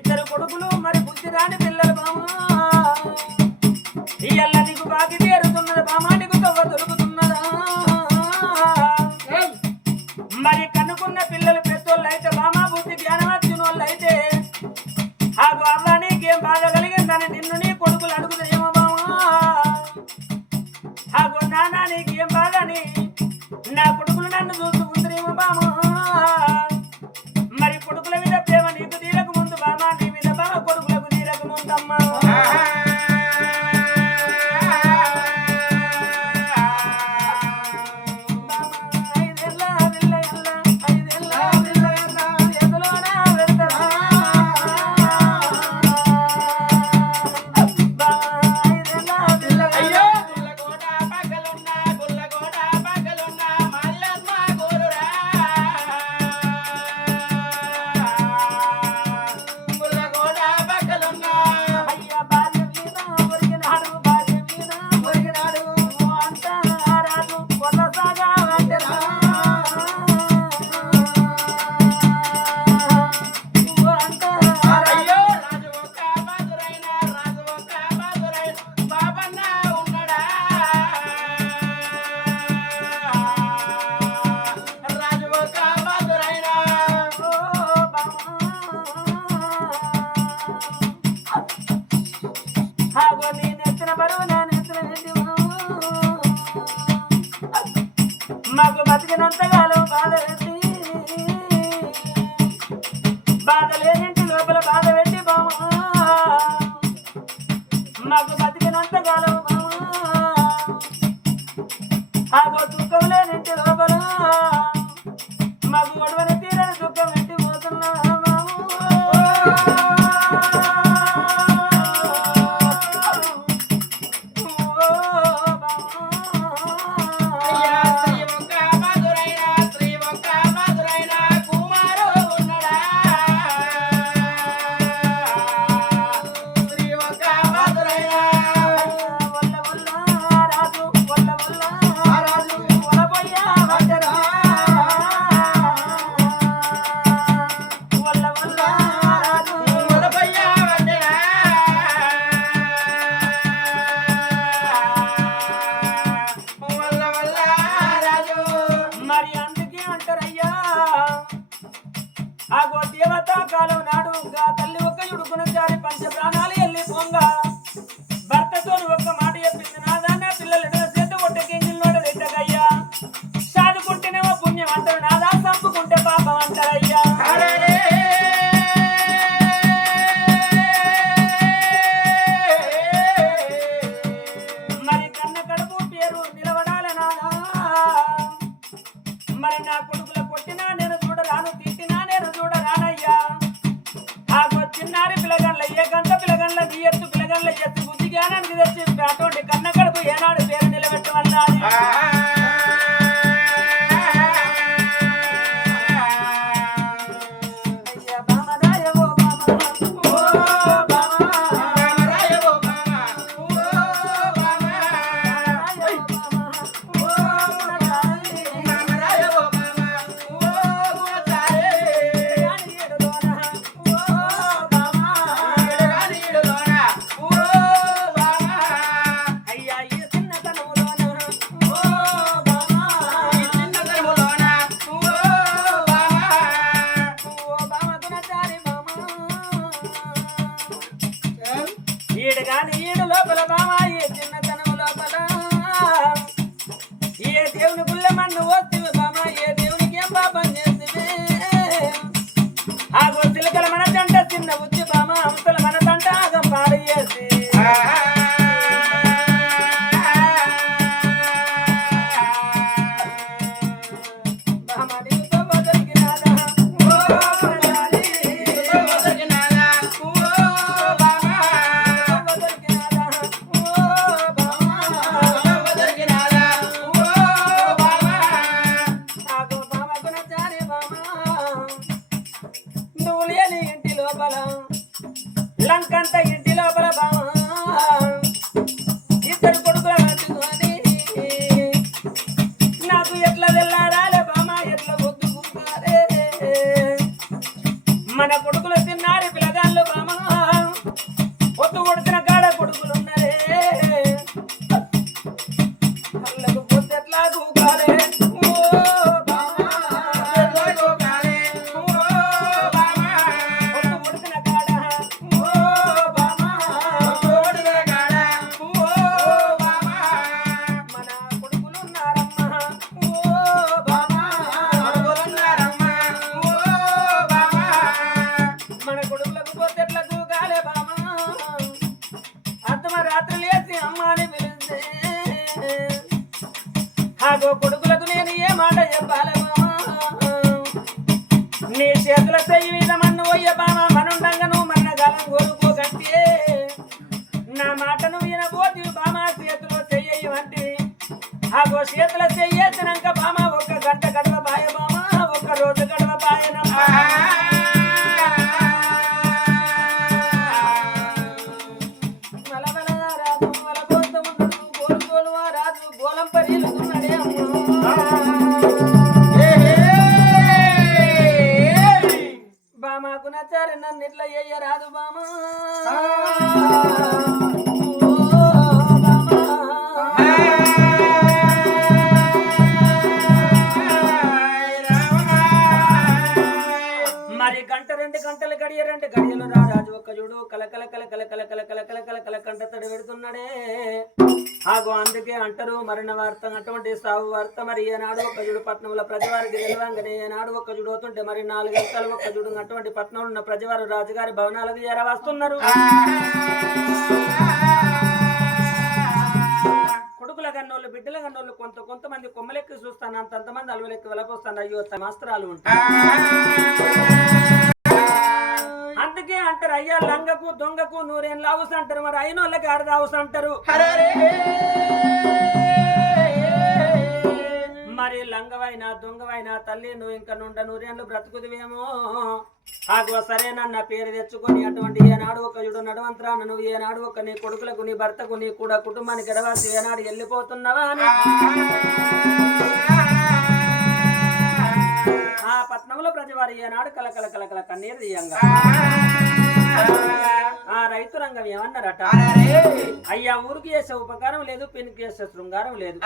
ఇద్దరు కొడుకులు మరి బుద్ధి రాని పిల్లలు బామా ఇయ్యల్ల నీకు బాకి తీరుతున్నది బామా నీకు తవ్వ దొరుకుతున్నదా మరి కనుకున్న పిల్లలు పెద్దోళ్ళు అయితే బామా బుద్ధి జ్ఞానం వచ్చిన వాళ్ళు అయితే ఆగు అవ్వ నీకేం బాధ కలిగిందని నిన్ను నీ కొడుకులు అడుగుతాయేమో బామా ఆగు నాన్న నీకేం బాధని నా కొడుకులు నన్ను చూసుకుంటారేమో బామా మరి కొడుకుల మీద ప్రేమ నీకు తీరక ముందు బామా నీ మీద బామ కొడుకులకు తీరక ముందమ్మా మాకు బతికినంతకాలం బాధ పెట్టి బాధ లేనింటి లోపల బాధ పెట్టి బామా మాకు బతికినంతకాలం బామా ఆగో దుఃఖం లేనింటి లోపల మాకు గొడవని తీరని దుఃఖం పెట్టి పోతున్నా మరి అందుకే అంటారయ్యా ఆగో దేవతా కాలం నాడు గా తల్లి ఒక్క యుడుకున జారి పంచ ప్రాణాలు వెళ్ళి పొంగ భర్తతో ఒక్క మాట చెప్పింది నాదాన్న పిల్లలు ఎదురు చేత కొట్టకేంజిల్లోడ రెట్టగయ్యా సాదుకుంటేనేమో పుణ్యం అంటారు నాదా చంపుకుంటే పాపం అంటారయ్యా మరి కన్న కడుపు పేరు నిలబడాలి నాదా మరి నా కొడుకుల కొట్టినా నేను చూడరాను తిట్టినా నేను చూడరానయ్యా ఆగో చిన్నారి పిల్లగండ్ల ఏ గంట పిల్లగండ్ల దియ్యత్తు పిల్లగండ్ల ఎత్తు బుద్ధి జ్ఞానానికి తెచ్చి అటువంటి కన్న కడుపు ఏనాడు పేరు నిలబెట్టమన్నది ఈడు కాని ఈడు లోపల బామా ఏ చిన్నతనం లోపల ఏ దేవుని గుళ్ళ మన్ను వస్తుంది బామా ఏ దేవునికి ఏం పాపం చేస్తుంది ఆగో చిలకల మన తంట చిన్న బుద్ధి బామా అంతల మన తంట ఆగం పాడు చేసి ఇంటి లోపల లంకంత ఇంటి లోపల బామా ఇద్దరు కొడుకుల పట్టుకొని నాకు ఎట్లా తెల్లారాలే బామా ఎట్లా ఒత్తుకుంటారే మన కొడుకులు తిన్నారు పిల్లగాళ్ళు ఆగో కొడుకులకు నేను ఏ మాట చెప్పాలి నీ చేతుల చెయ్యి మీద మన్ను పోయ్య బామా మనుండంగా నువ్వు మన్నగాలం కోరుకోగట్టే నా మాటను వినబోతి బామా చేతిలో చెయ్యమంటే ఆగో చేతుల చెయ్యేసినాక బామా ఒక గంట గడవ బాయ బామా ఒక రోజు గడవ బాయనమ్మా బామాకు నచ్చారు నన్ను ఇట్లా రాదు బామా మరి గంట 2 గంటలు గడియ 2 గడియలు రాజు ఒక్క చూడు కలకల కలకల కలకల కలకల కలకల కంట తడి పెడుతున్నాడే ఆగో అందుకే అంటారు మరణ వార్త అటువంటి సాగు వార్త మరి ఏనాడు ఒక జుడు పట్నంలో ప్రజవారికి తెలివంగానే ఏనాడు ఒక జుడు అవుతుంటే మరి 4 గంటలు ఒక జుడు అటువంటి పట్నంలో ఉన్న ప్రజవారు రాజుగారి భవనాలకు వస్తున్నారు కొడుకుల గన్నోళ్ళు బిడ్డల గన్నోళ్ళు కొంతమంది కొమ్మలెక్కి చూస్తాను అంతమంది అలవలెక్కి వెళ్ళపోస్తాను అయ్యో మాస్త్రాలు ఉంటాయి అందుకే అంటారు అయ్యా లంగకు దొంగకు 100 ఏళ్ళు అవసరం అంటారు మరి అయిన వాళ్ళకి అర్ధ అవసరం అంటారు మరి లంగవైనా దొంగవైనా తల్లి నువ్వు ఇంకా 100 ఏళ్ళు బ్రతుకుదివేమో ఆగో సరేనన్న పేరు తెచ్చుకొని అటువంటి ఏనాడు ఒక యుడు నడవంతరాన్ని నువ్వు ఏనాడు ఒక నీ కొడుకులకు నీ భర్తకు నీ కూడా కుటుంబానికి ఎడవాసి ఏనాడు వెళ్ళిపోతున్నావా అని ఆ పట్నంలో ప్రజవారు ఏనాడు కలకల కలకల కన్నీరు తీయంగా ఆ రైతు రంగం ఏమన్నారట అయ్యా ఊరికి చేసే ఉపకారం లేదు పెనికి చేసే శృంగారం లేదు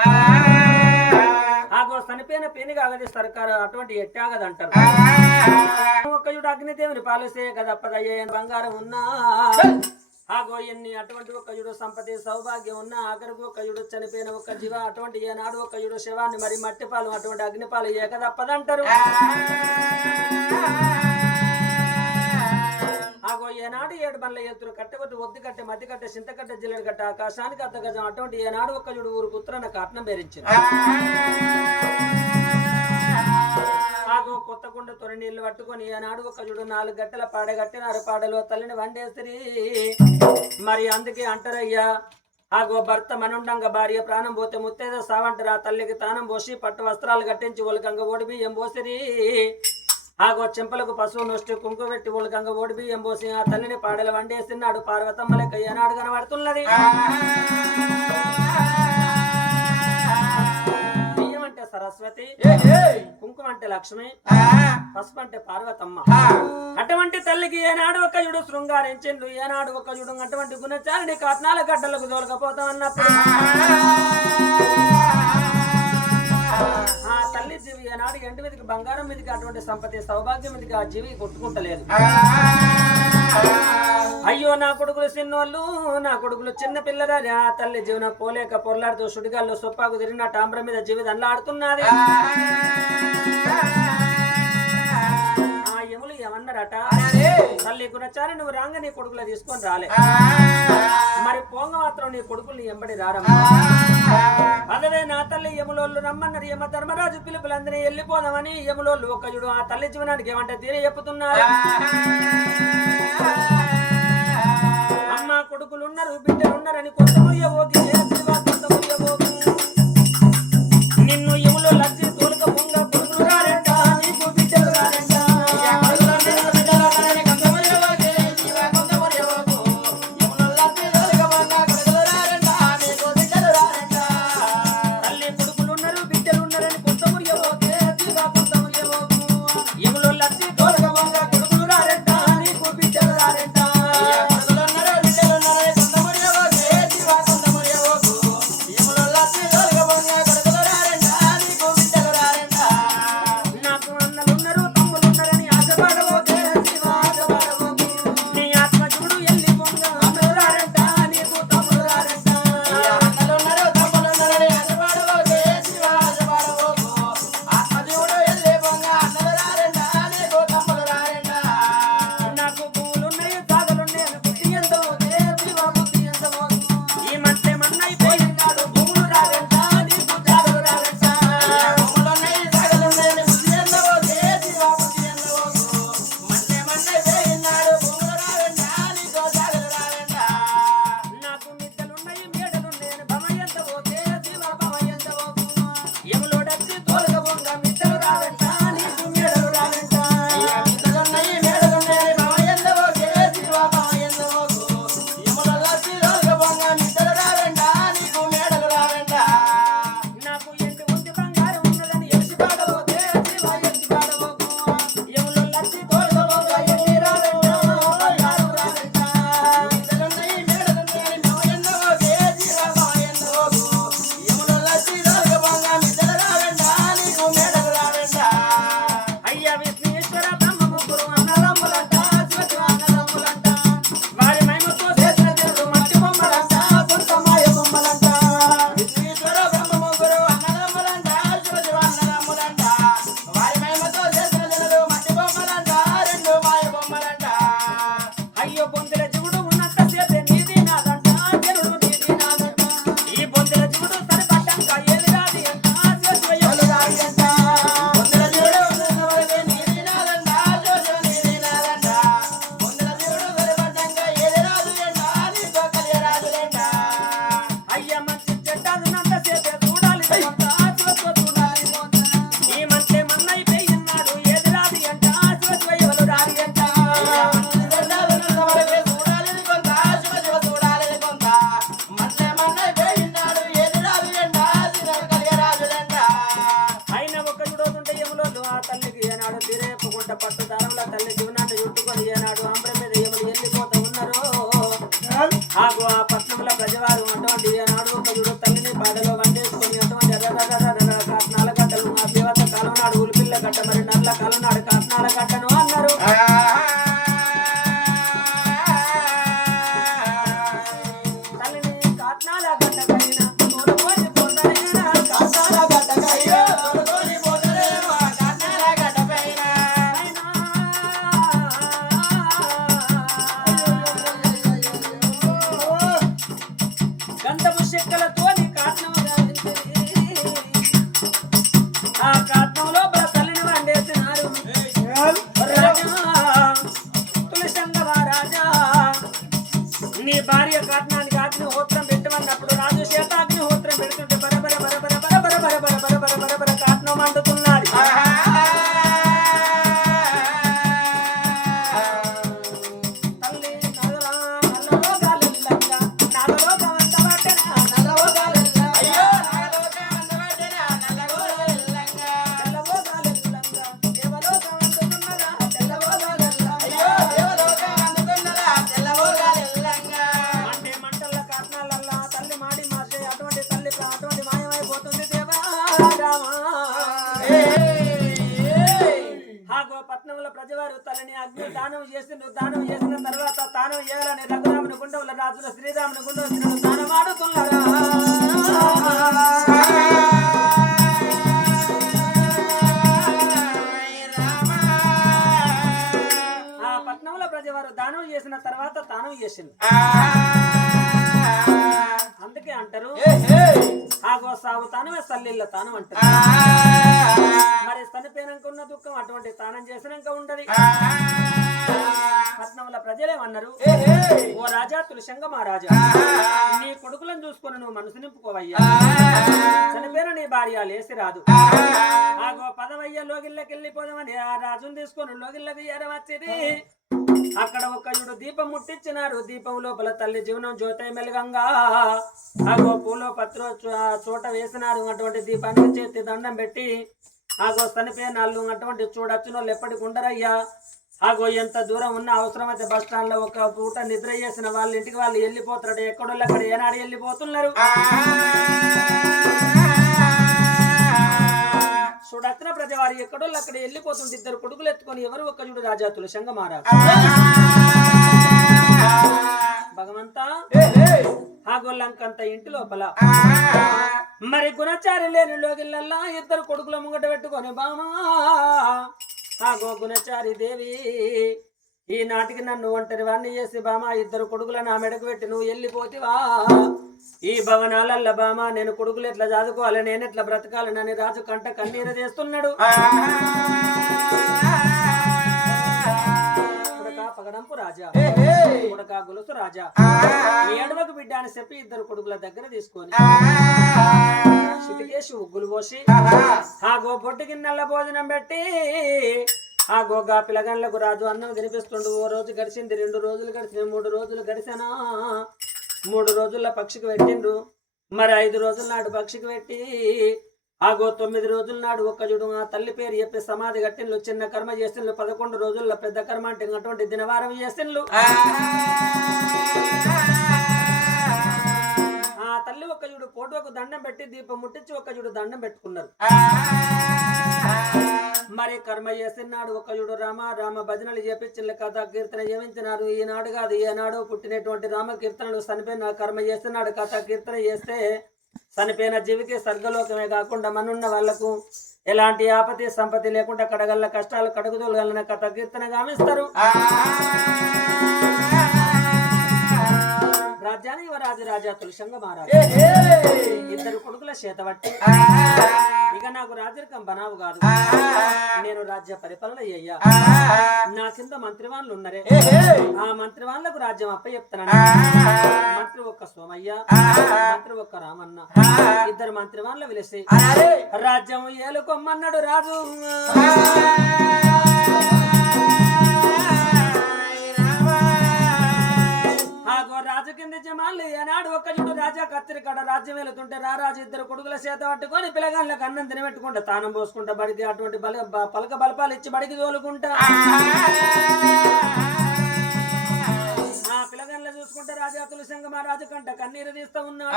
ఆగో చనిపోయిన పెనుగా ఆగది సర్కారు అటువంటి ఎట్టాగదంటారు ఒక్క యుడు అగ్నిదేవుని పాలిసే కదప్పదయ్యే బంగారం ఉన్నా ఆగో ఎన్ని అటువంటి ఒక యుడు సంపత్తి సౌభాగ్యం ఉన్న ఆఖరికి ఒక యుడు చనిపోయిన ఒక జీవ అటువంటి ఏనాడు ఒక యుడు శవాన్ని మరి మట్టిపాలు అటువంటి అగ్నిపాలు ఏకదప్పదంటారు ఆగో ఏనాడు 7 బండ్ల ఎత్తురు కట్టెబట్టి ఒద్ది కట్టె మధ్య కట్టె చింతకట్టె జిల్లెడు కట్ట ఆకాశానికి అర్ధగజం అటువంటి ఏనాడు ఒక యుడు ఊరికి ఉత్తరాన కాటనం బేరించారు ఆగో కొత్త కుండ తొలి నీళ్లు పట్టుకొని ఏనాడు ఒక యుడు 4 గంటల పాడగట్టినారు పాడలో తల్లిని వండేసిరి మరి అందుకే అంటారయ్యా ఆగో భర్త మనుండంగా భార్య ప్రాణం పోతే ముత్తేదో సావంటారు ఆ తల్లికి తానం పోసి పట్టు వస్త్రాలు కట్టించి ఒలకంగా ఓడి బియ్యం పోసిరి ఆగో చెంపలకు పశువు నొష్టి కుంకు పెట్టి ఒలకంగా ఓడి బియ్యం పోసి ఆ తల్లిని పాడలు వండేసినాడు పార్వతమ్మ లెక్క ఏనాడు కనబడుతున్నది బియ్యం అంటే సరస్వతి కుంకుమ అంటే లక్ష్మి పసుపు అంటే పార్వతమ్మ అటువంటి తల్లికి ఏనాడు ఒక యుడు శృంగారించిండు ఏనాడు ఒక యుడు అటువంటి గుణచారిని కట్నాల గడ్డలకు దొరకపోతామన్నప్పుడు ఆ తల్లి జీవి ఏనాడు ఎండు మీదకి బంగారం మీదకి అటువంటి సంపత్తి సౌభాగ్యం మీదకి ఆ జీవి కొట్టుకుంటలేదు అయ్యో నా కొడుకులు చిన్నోళ్ళు నా కొడుకులు చిన్న పిల్లరా ఆ తల్లి జీవన పోలేక పొరలాడుతూ సుడిగాల్లో సొప్పాకు తిరిగిన టాంబ్ర మీద జీవి దండలాడుతున్నది ఆ యములు ఏమన్నారట తల్లి గుణచారి నువ్వు రాంగ నీ కొడుకులు తీసుకొని రాలే మరి పోంగ మాత్రం నీ కొడుకులు ఎంబడి రారమ్మా అదే నా తల్లి యములోళ్ళు రమ్మన్నారు యమ ధర్మరాజు పిలుపులందరినీ వెళ్ళిపోదామని యములోళ్ళు ఒక్క చూడు ఆ తల్లి జీవనానికి ఏమంటే తీరే చెప్పుతున్నారు అమ్మ కొడుకులు ఉన్నారు బిడ్డలు ఉన్నారని కొంత మురియబోకి కొంత మురియబోకు నిన్ను యములో లచ్చి తోలుక పొంగ కొడుకులు రారంట నీకు బిడ్డలు రారంట నీకు నీ భార్య కాట్నానికి అగ్నిహోత్రం పెట్టమన్నప్పుడు రాజు చేత అగ్నిహోత్రం పెడుతుంటే బరబర బరబర బరబర బరబర బరబర బరబర కాట్నం అంటుతున్నది. ప్రజవారు తల్లిని అగ్ని దానం చేసిండ్రు. దానం చేసిన తర్వాత తానం చేయాలని రఘురాముని గుండవుల రాజుల శ్రీరాముని గుండవు దానం ఆడుతున్నారా. ఆ పట్నంలో ప్రజవారు దానం చేసిన తర్వాత తానం చేసింది. అందుకే అంటారు ఆగో సాగు తానమే సల్లిళ్ళ తానం అంటారు. మరి చనిపోయినాక ఉన్న దుఃఖం అటువంటి తానం చేసినాక ఉండదు. పట్నంలో ప్రజలేమన్నారు, ఓ రాజా తులసంగ మహారాజా, నీ కొడుకులను చూసుకొని నువ్వు మనసు నింపుకోవయ్యా. చనిపోయిన నీ భార్య లేసి రాదు. ఆగో పదవయ్య లోగిళ్ళకెళ్ళిపోదామని ఆ రాజును తీసుకొని లోగిళ్ళకి వచ్చేది. అక్కడ ఒక్కయుడు దీపం ముట్టించినారు. దీపం లోపల తల్లి జీవనం జ్యోతి మెలుగంగా ఆగో పూలో పత్రో చోట వేసినారు. అటువంటి దీపానికి చేతి దండం పెట్టి ఆగో చనిపోయిన వాళ్ళు అటువంటి చూడొచ్చిన వాళ్ళు ఎప్పటికి ఉండరయ్యా. ఆగో ఎంత దూరం ఉన్న అవసరమైతే బస్ స్టాండ్ లో ఒక పూట నిద్ర చేసిన వాళ్ళ ఇంటికి వాళ్ళు వెళ్ళిపోతారట. ఎక్కడోళ్ళు అక్కడ ఏనాడు వెళ్ళిపోతున్నారు. చూడచ్చిన ప్రజవారు ఎక్కడోళ్ళు అక్కడ వెళ్ళిపోతుంది. ఇద్దరు కొడుకులు ఎత్తుకొని ఎవరు ఒక్క చూడు రాజా తులసంగ మహారాజు. భగవంతా ఆగోళ్ళంకంత ఇంటి లోపల మరి గుణచారి లేని లోగిళ్ళల్లా ఇద్దరు కొడుకుల ముంగట పెట్టుకొని బామా ఆగో గుణచారి దేవి ఈ నాటికి నన్ను ఒంటరి వాణ్ణి చేసి బామా ఇద్దరు కొడుకుల నా మెడకు పెట్టి నువ్వు వెళ్ళిపోతివా. ఈ భవనాలల్ల బామా నేను కొడుకులు ఎట్లా చదువుకోవాలి, నేను ఎట్లా బ్రతకాలని రాజు కంట కన్నీరు చేస్తున్నాడు. పగడంపు రాజా కొడక గొలుసు రాజా ఏడవకు బిడ్డ అని చెప్పి ఇద్దరు కొడుకుల దగ్గర తీసుకొని చిటికేసి ఉగ్గులు పోసి ఆగో బొట్టు గిన్నెల భోజనం పెట్టి ఆ గోగా పిల్లగాళ్ళకు రాజు అన్నం తినిపిస్తుండు. ఓ రోజు గడిచింది, 2 రోజులు గడిచింది, 3 రోజులు గడిచానా. 3 రోజుల పక్షికి పెట్టిండ్రు. మరి 5 రోజుల నాడు పక్షికి పెట్టి ఆగో 9 రోజుల నాడు ఒక్క చూడు ఆ తల్లి పేరు చెప్పి సమాధి కట్టిండ్లు. చిన్న కర్మ చేసిండ్లు. 11 రోజుల్లో పెద్ద కర్మ అంటే అటువంటి దినవారం చేసిండ్లు. ఆ తల్లి ఒక్క చూడు ఫోటోకు దండం పెట్టి దీపం ముట్టించి ఒక్క చూడు దండం పెట్టుకున్నారు. మరి కర్మ చేసినాడు ఒక్క చూడు రామ రామ భజనలు చేపించిన కథ కీర్తన చేయించినారు. ఈనాడు కాదు ఏనాడు పుట్టినటువంటి రామ కీర్తనలు చనిపోయిన కర్మ చేస్తున్నాడు. కథ కీర్తన చేస్తే చనిపోయిన జీవికి స్వర్గలోకమే కాకుండా మనున్న వాళ్లకు ఎలాంటి ఆపతి సంపత్తి లేకుండా కడగల్ల కష్టాలు కడుగుదోలుగలన కథ కీర్తన గామిస్తారు. రాజ్యానికి యువరాజు రాజా తులసంగ మహారాజు ఇద్దరు కొడుకుల చేతబట్టి ఇక నాకు రాజరికం బనావు కాదు, నేను రాజ్య పరిపాలన అయ్యా. నా కింద మంత్రివాన్లు ఉన్నరే, ఆ మంత్రివాన్లకు రాజ్యం అప్ప చెప్తాను. మంత్రి ఒక్క సోమయ్య, మంత్రి ఒక్క రామన్న, ఇద్దరు మంత్రివాన్లు పిలిచి రాజ్యం ఏలుకొమ్మన్నాడు రాజు. రాజు కింద జమాలు ఏనాడు ఒక్క చూడు రాజా కత్తిరి కాడ రాజ్యం వెళుతుంటే రారాజు ఇద్దరు కొడుకుల చేత పట్టుకొని పిల్లగాళ్ళకి అన్నం తినబెట్టుకుంటా తానం పోసుకుంటా బడికి అటువంటి పలక బలపాలు ఇచ్చి బడికి తోలుకుంటా ఆ పిల్లగాళ్ళ చూసుకుంటే రాజా తులసంగ మహారాజు కంట కన్నీరు తీస్తా ఉన్నాడు.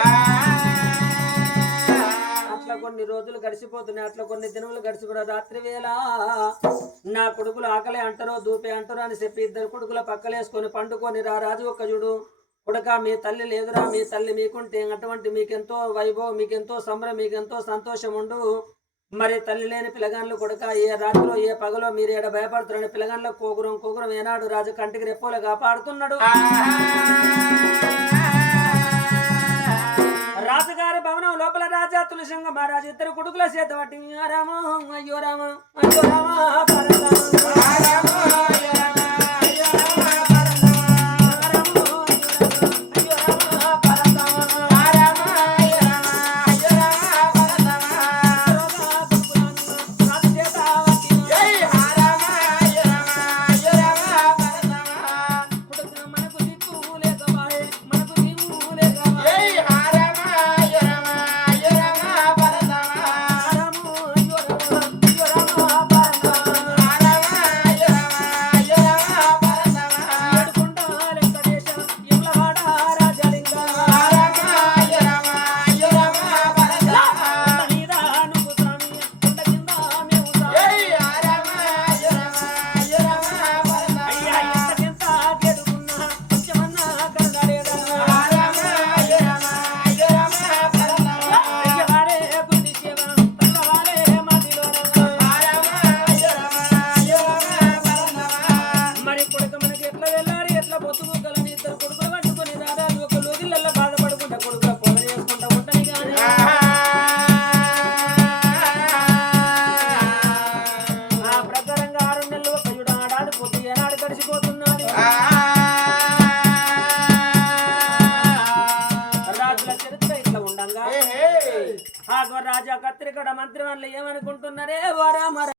అట్లా కొన్ని రోజులు గడిచిపోతున్నాయి. అట్లా కొన్ని దినములు గడిచిపోయిన రాత్రి వేళ నా కొడుకులు ఆకలే అంటారో దూపే అంటారో అని చెప్పి ఇద్దరు కొడుకుల పక్కలేసుకొని పండుకొని రాజు ఒక్క చూడు కొడుక మీ తల్లి లేదురా, మీ తల్లి మీకుంటే అటువంటి మీకెంతో వైభవం, మీకెంతో సంబరం, మీకెంతో సంతోషం ఉండు. మరి తల్లి లేని పిల్లగాన్లు కొడుక ఏ రాత్రిలో ఏ పగలో మీరు ఏడ భయపడుతున్నాడు. పిల్లగాన్ల కోగురం ఏనాడు రాజు కంటికి రెప్పోలు కాపాడుతున్నాడు. రాజుగారి భవనం లోపల రాజా తులసంగ మహారాజు ఇద్దరు కొడుకుల చేత పట్టి రామ అయ్యో రామ అయ్యో రామ ఏమనుకుంటున్నారే ఓ రామ